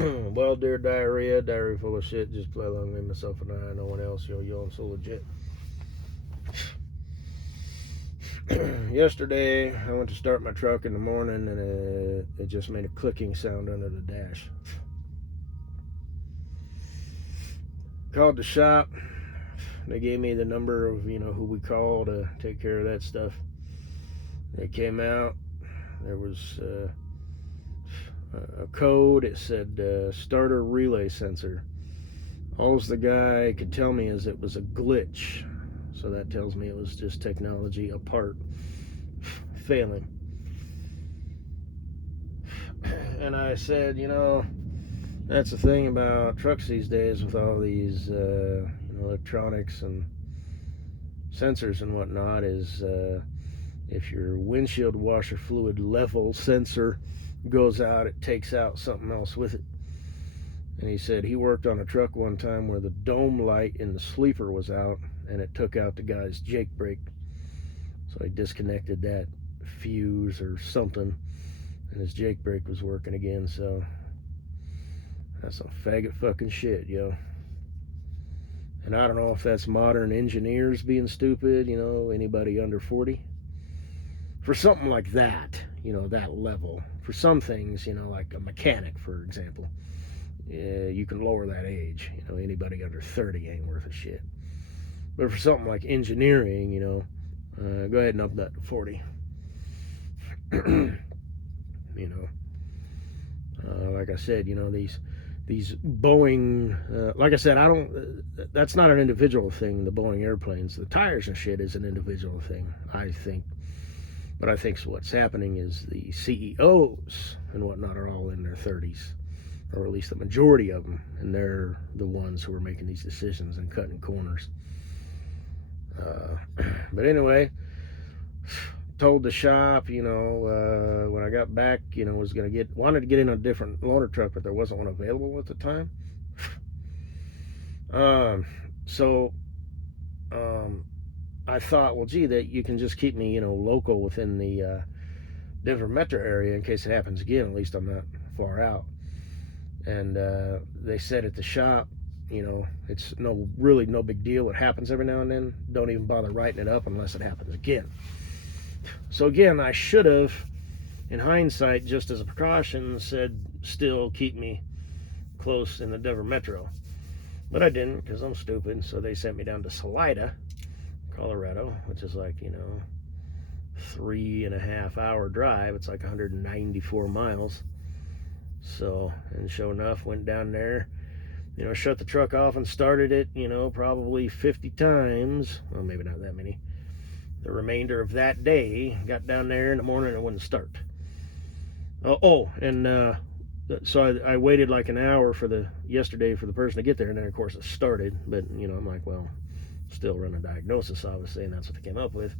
Well, dear diary full of shit. Just play along with myself and I. No one else. Yo, I'm so legit. Yesterday, I went to start my truck in the morning and it just made a clicking sound under the dash. Called the shop. They gave me the number of, who we call to take care of that stuff. They came out. There was a code. It said starter relay sensor. All the guy could tell me is it was a glitch. So that tells me it was just technology apart, failing. And I said, that's the thing about trucks these days with all these electronics and sensors and whatnot is if your windshield washer fluid level sensor goes out, it takes out something else with it. And he said he worked on a truck one time where the dome light in the sleeper was out and it took out the guy's Jake brake. So he disconnected that fuse or something and his Jake brake was working again. So that's some faggot fucking shit, yo. And I don't know if that's modern engineers being stupid, anybody under 40. For something like that, that level. For some things, like a mechanic, for example, you can lower that age. Anybody under 30 ain't worth a shit. But for something like engineering, go ahead and up that to 40. Like I said, these Boeing, like I said, that's not an individual thing, the Boeing airplanes. The tires and shit is an individual thing, I think. But I think what's happening is the CEOs and whatnot are all in their 30s, or at least the majority of them, and they're the ones who are making these decisions and cutting corners. But anyway, told the shop, when I got back, wanted to get in a different loaner truck, but there wasn't one available at the time. So I thought, well, gee, that you can just keep me, local within the Denver metro area in case it happens again. At least I'm not far out. And they said at the shop, it's really no big deal. It happens every now and then. Don't even bother writing it up unless it happens again. So again, I should have, in hindsight, just as a precaution, said still keep me close in the Denver metro. But I didn't because I'm stupid. So they sent me down to Salida, Colorado, which is like, 3.5 hour drive. It's like 194 miles. So, and sure enough, went down there, shut the truck off and started it, probably 50 times. Well, maybe not that many. The remainder of that day, got down there in the morning and it wouldn't start. So I waited like an hour yesterday for the person to get there, and then of course it started. But I'm like, well, still run a diagnosis, obviously, and that's what they came up with.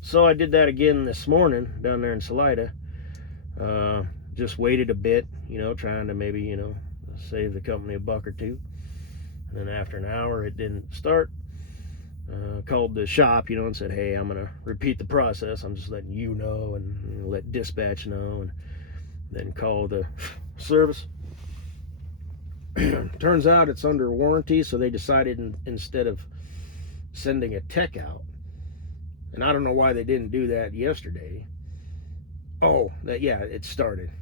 So I did that again this morning down there in Salida. Just waited a bit, trying to maybe save the company a buck or two. And then after an hour, it didn't start. Called the shop, and said, hey, I'm going to repeat the process. I'm just letting you know and let dispatch know, and then call the service. Turns out it's under warranty, so they decided instead of sending a tech out, and I don't know why they didn't do that yesterday. It started.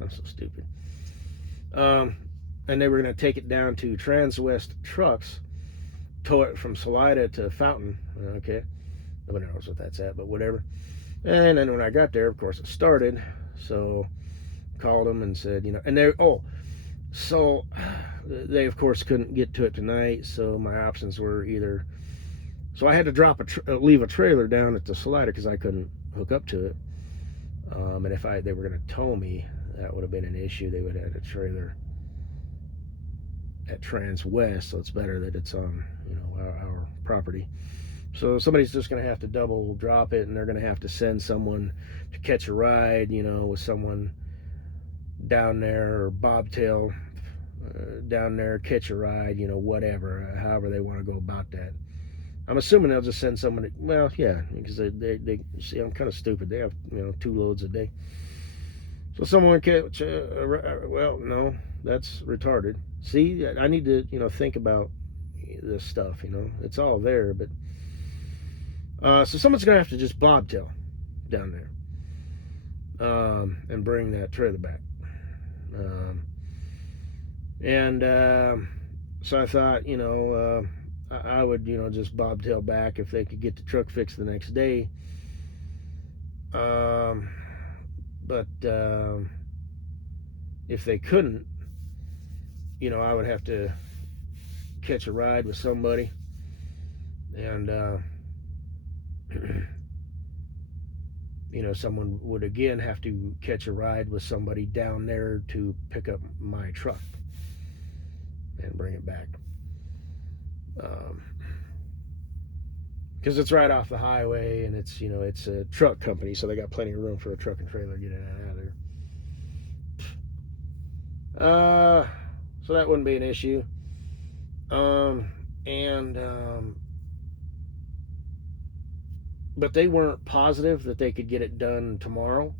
I'm so stupid. And they were going to take it down to Transwest Trucks, tow it from Salida to Fountain. Okay, nobody knows what that's at, but whatever. And then when I got there, of course, it started. So called them and said, and they of course couldn't get to it tonight. So my options were so I had to leave a trailer down at the Salida because I couldn't hook up to it. And if they were going to tow me, that would have been an issue. They would have had a trailer at Transwest, so it's better that it's on our property. So somebody's just going to have to double drop it, and they're going to have to send someone to catch a ride, with someone down there, or bobtail down there, catch a ride, whatever, however they want to go about that. I'm assuming they'll just send someone because they see, I'm kind of stupid. They have 2 loads a day. So So someone catch, well, no, that's retarded. See, I need to, think about this stuff, it's all there, but, so someone's going to have to just bobtail down there, and bring that trailer back. So I thought, I would, just bobtail back if they could get the truck fixed the next day. But if they couldn't, I would have to catch a ride with somebody, and someone would again have to catch a ride with somebody down there to pick up my truck and bring it back. Because it's right off the highway, and it's it's a truck company, so they got plenty of room for a truck and trailer to get in and out of there. So that wouldn't be an issue. But they weren't positive that they could get it done tomorrow,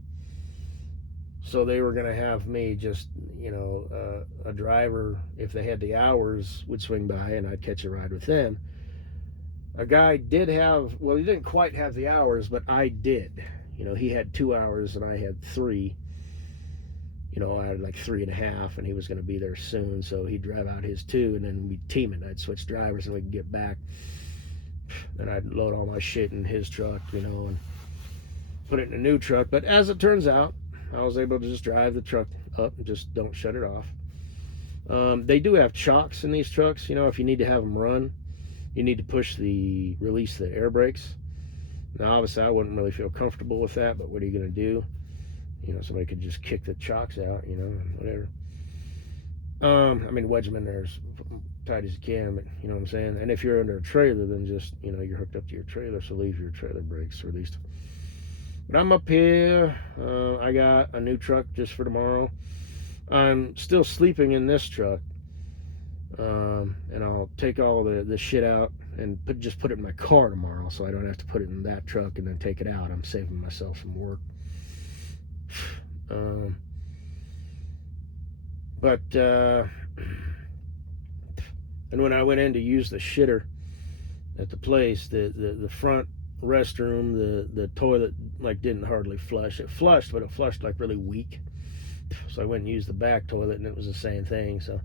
so they were going to have me just, a driver, if they had the hours, would swing by and I'd catch a ride with them. A guy did have, well, he didn't quite have the hours, but I did. He had 2 hours and I had 3. I had like 3.5, and he was going to be there soon, so he'd drive out his 2, and then we'd team it. I'd switch drivers and we could get back. Then I'd load all my shit in his truck, and put it in a new truck. But as it turns out, I was able to just drive the truck up and just don't shut it off. They do have chocks in these trucks. If you need to have them run, you need to release the air brakes. Now, obviously, I wouldn't really feel comfortable with that, but what are you going to do? Somebody could just kick the chocks out, whatever. Wedge them in there as tight as you can, but you know what I'm saying? And if you're under a trailer, then just, you're hooked up to your trailer, so leave your trailer brakes released. But I'm up here. I got a new truck just for tomorrow. I'm still sleeping in this truck. And I'll take all the shit out and just put it in my car tomorrow, so I don't have to put it in that truck and then take it out. I'm saving myself some work. And when I went in to use the shitter at the place, the front restroom, the toilet didn't hardly flush. It flushed, but it flushed really weak. So I went and used the back toilet, and it was the same thing. So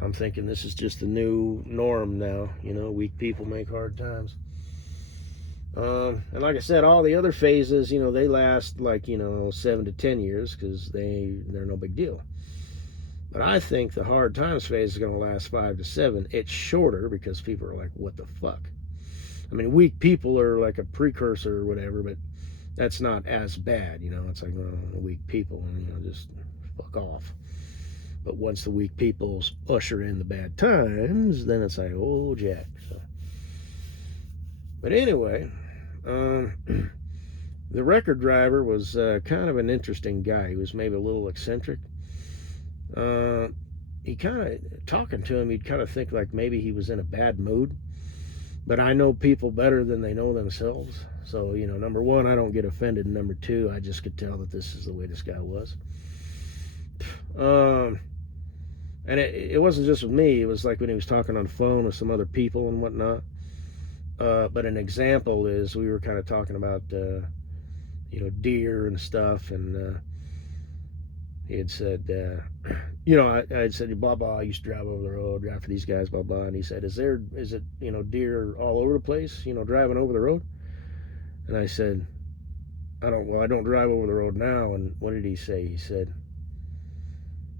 I'm thinking this is just the new norm now. Weak people make hard times. And like I said, all the other phases, they last 7 to 10 years because they're no big deal. But I think the hard times phase is going to last 5 to 7. It's shorter because people are like, what the fuck? Weak people are like a precursor or whatever, but that's not as bad. It's like, weak people, and just fuck off. But once the weak people usher in the bad times, then it's like, oh, Jack. So. But anyway, the record driver was kind of an interesting guy. He was maybe a little eccentric. He kind of, talking to him, you'd kind of think like maybe he was in a bad mood. But I know people better than they know themselves. So, number one, I don't get offended. Number two, I just could tell that this is the way this guy was. And it wasn't just with me. It was like when he was talking on the phone with some other people and whatnot. But an example is we were kind of talking about, deer and stuff. And he had said, I had said, blah, blah, I used to drive over the road, drive for these guys, blah, blah. And he said, is it, deer all over the place, driving over the road? And I said, I don't drive over the road now. And what did he say?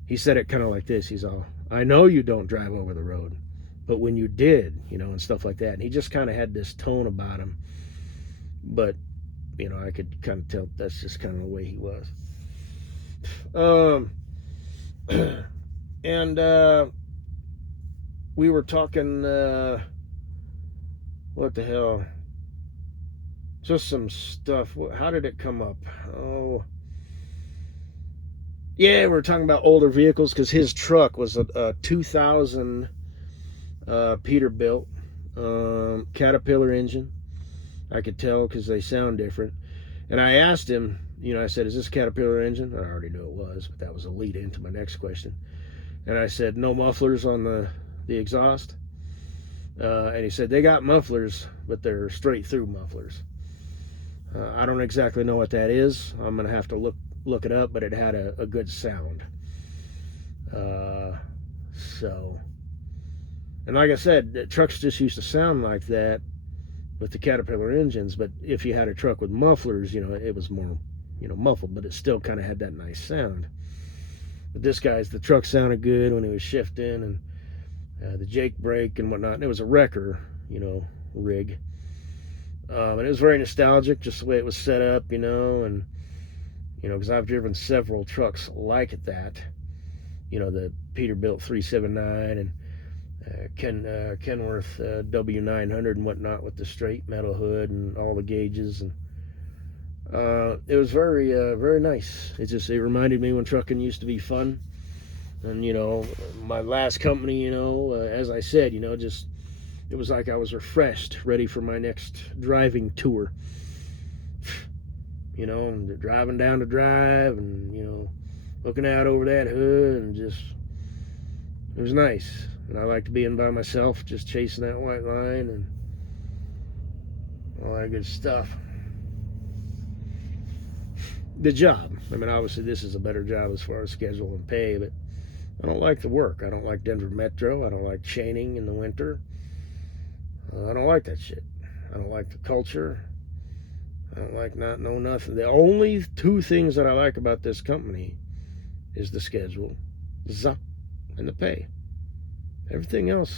He said it kind of like this. He's all, I know you don't drive over the road, but when you did, and stuff like that. And he just kind of had this tone about him. But, I could kind of tell that's just kind of the way he was. And we were talking, what the hell? Just some stuff. How did it come up? Oh, yeah, we were talking about older vehicles because his truck was a 2000 Peterbilt Caterpillar engine. I could tell because they sound different. And I asked him, I said, is this Caterpillar engine? I already knew it was, but that was a lead into my next question. And I said, no mufflers on the exhaust? And he said, they got mufflers, but they're straight through mufflers. I don't exactly know what that is. I'm going to have to look it up, but it had a good sound. And like I said, trucks just used to sound like that with the Caterpillar engines, but if you had a truck with mufflers, it was more, muffled, but it still kind of had that nice sound. But this guy's, the truck sounded good when he was shifting, and the Jake brake and whatnot. And it was a wrecker, rig. And it was very nostalgic, just the way it was set up, and, because I've driven several trucks like that, the Peterbilt 379 and Kenworth W900 and whatnot with the straight metal hood and all the gauges, and it was very very nice. It reminded me when trucking used to be fun. And my last company, as I said, it was like I was refreshed, ready for my next driving tour. And driving down the drive, and looking out over that hood, and it was nice. And I liked being by myself, just chasing that white line and all that good stuff. The job, obviously this is a better job as far as schedule and pay, but I don't like the work. I don't like Denver Metro. I don't like chaining in the winter. I don't like that shit. I don't like the culture. I don't like not know nothing. The only two things that I like about this company is the schedule, and the pay. Everything else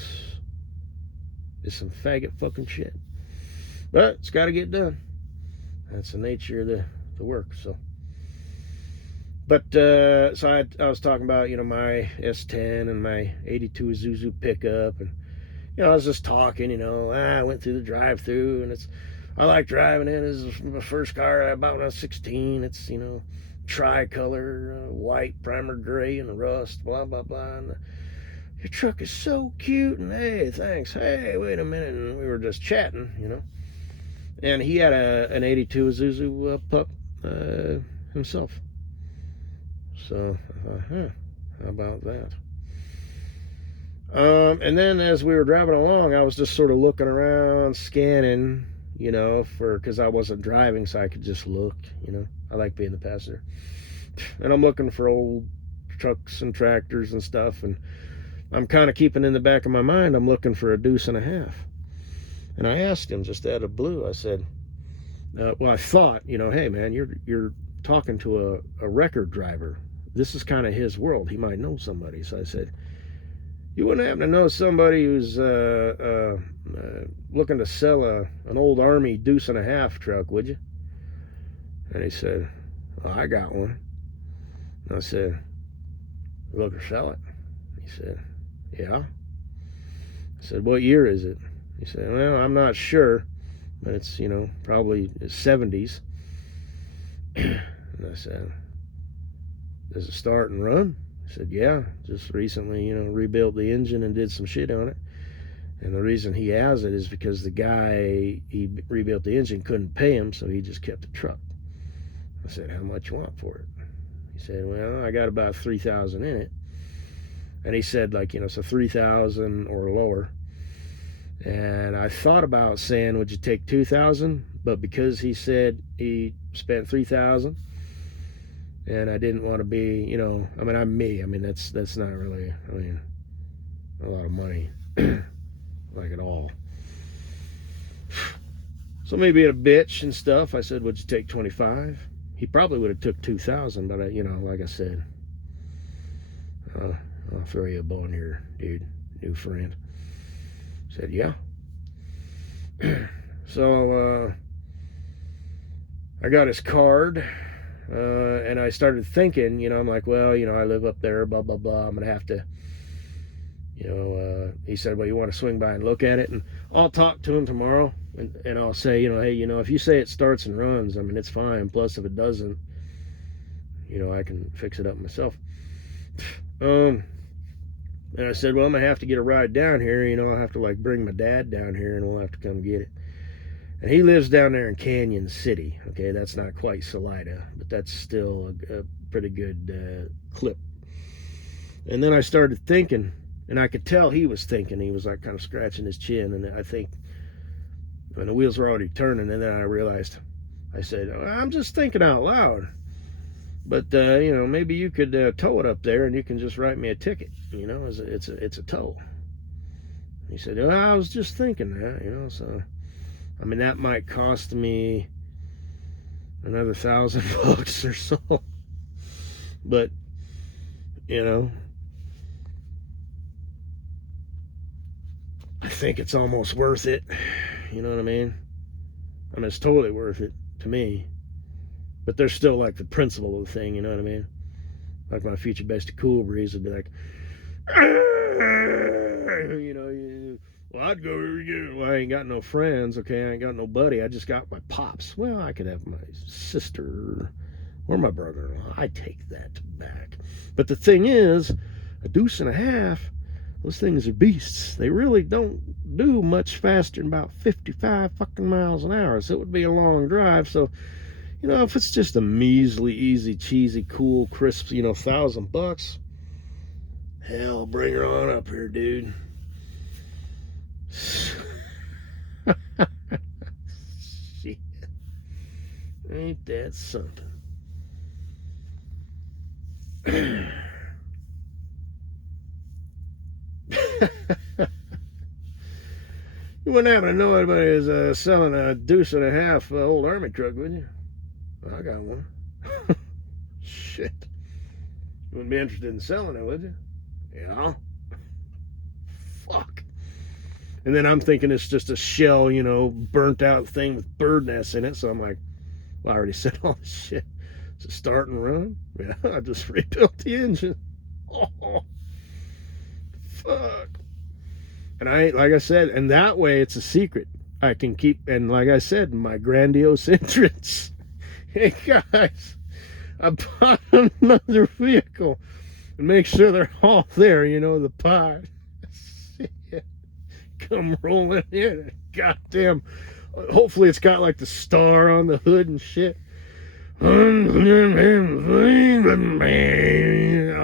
is some faggot fucking shit. But it's got to get done. That's the nature of the work. So, but so I was talking about my S10 and my '82 Isuzu pickup, and I was just talking. I went through the drive-through, and I like driving it. This is my first car I bought when I was 16. It's tricolor, white, primer gray, and rust. Blah blah blah. And your truck is so cute, and hey, thanks. Hey, wait a minute, and we were just chatting, And he had an '82 Isuzu pup himself. So I thought, how about that? And then as we were driving along, I was just sort of looking around, scanning, because I wasn't driving, so I could just look, I like being the passenger. And I'm looking for old trucks and tractors and stuff, and I'm kind of keeping in the back of my mind, I'm looking for a deuce and a half. And I asked him just out of blue, I said, well, I thought, hey man, you're talking to a record driver. This is kind of his world. He might know somebody. So I said, you wouldn't happen to know somebody who's looking to sell an old Army deuce and a half truck, would you? And he said, well, I got one. And I said, look or sell it? He said, yeah. I said, what year is it? He said, well, I'm not sure, but it's, probably 70s. And I said, does it start and run? He said, yeah, just recently, rebuilt the engine and did some shit on it. And the reason he has it is because the guy he rebuilt the engine couldn't pay him, so he just kept the truck. I said, how much you want for it? He said, well, I got about $3,000 in it. And he said, so $3,000 or lower. And I thought about saying, would you take $2,000? But because he said he spent $3,000, and I didn't want to be, I'm me. That's not really, a lot of money, like at all. So maybe a bitch and stuff. I said, would you take 25? He probably would have took 2,000, but like I said, I'll throw you a bone here, dude, new friend. Said, yeah. So I got his card, and I started thinking, I'm like, well, I live up there, blah, blah, blah. I'm going to have to, he said, well, you want to swing by and look at it? And I'll talk to him tomorrow, and I'll say, hey, if you say it starts and runs, it's fine. Plus, if it doesn't, I can fix it up myself. And I said, well, I'm going to have to get a ride down here. I'll have to bring my dad down here, and we'll have to come get it. And he lives down there in Canyon City. Okay, that's not quite Salida, but that's still a pretty good clip. And then I started thinking, and I could tell he was thinking. He was like kind of scratching his chin, and I think when the wheels were already turning, and then I realized, I said, I'm just thinking out loud. But maybe you could tow it up there, and you can just write me a ticket. It's a tow. He said, well, I was just thinking that. So I mean, that might cost me another $1,000 or so. But I think it's almost worth it. You know what I mean? I mean, it's totally worth it to me. But there's still like the principle of the thing, you know what I mean? Like my future bestie Cool Breeze would be like, well, I'd go, well, I ain't got no friends, okay? I ain't got nobody. I just got my pops. Well, I could have my sister or my brother-in-law. I take that back. But the thing is, a deuce and a half, those things are beasts. They really don't do much faster than about 55 fucking miles an hour. So it would be a long drive. So, if it's just a measly, easy, cheesy, cool, crisp, $1,000, hell, bring her on up here, dude. Shit. Ain't that something? You wouldn't happen to know anybody is selling a deuce and a half old army truck, would you? Well, I got one. Shit. You wouldn't be interested in selling it, would you? Yeah. Fuck. And then I'm thinking it's just a shell, burnt out thing with bird nests in it. So I'm like, well, I already said all this shit. Is it start and run? Yeah, I just rebuilt the engine. Oh, fuck. And like I said, and that way it's a secret. I can keep, and like I said, my grandiose entrance. Hey guys, I bought another vehicle. And make sure they're all there, the pod. Come rolling in. Goddamn. Hopefully it's got like the star on the hood and shit. Oh,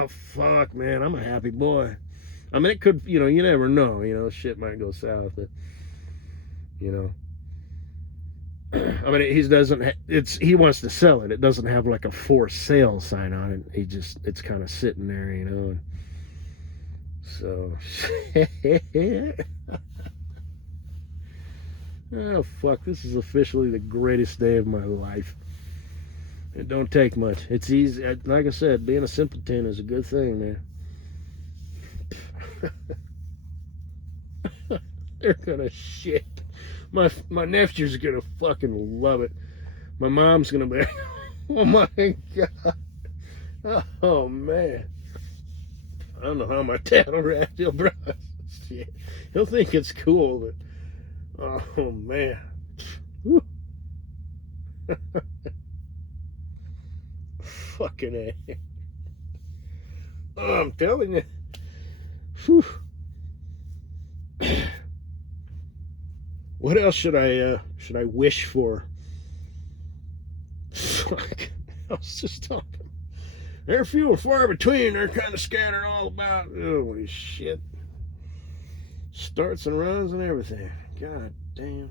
fuck, man. I'm a happy boy. I mean, it could, you never know. Shit might go south, but, I mean, he wants to sell it. It doesn't have like a for sale sign on it. It's kind of sitting there, And so, oh, fuck, this is officially the greatest day of my life. It don't take much. It's easy. Like I said, being a simpleton is a good thing, man. They're gonna shit. My nephew's gonna fucking love it. My mom's gonna be, oh my god. Oh man. I don't know how my dad will react. He'll think it's cool, but oh man. Fucking A. Oh, I'm telling you. Whew. What else should I wish for? Fuck. I was just talking. They're few and far between. They're kind of scattered all about. Holy shit. Starts and runs and everything. God damn.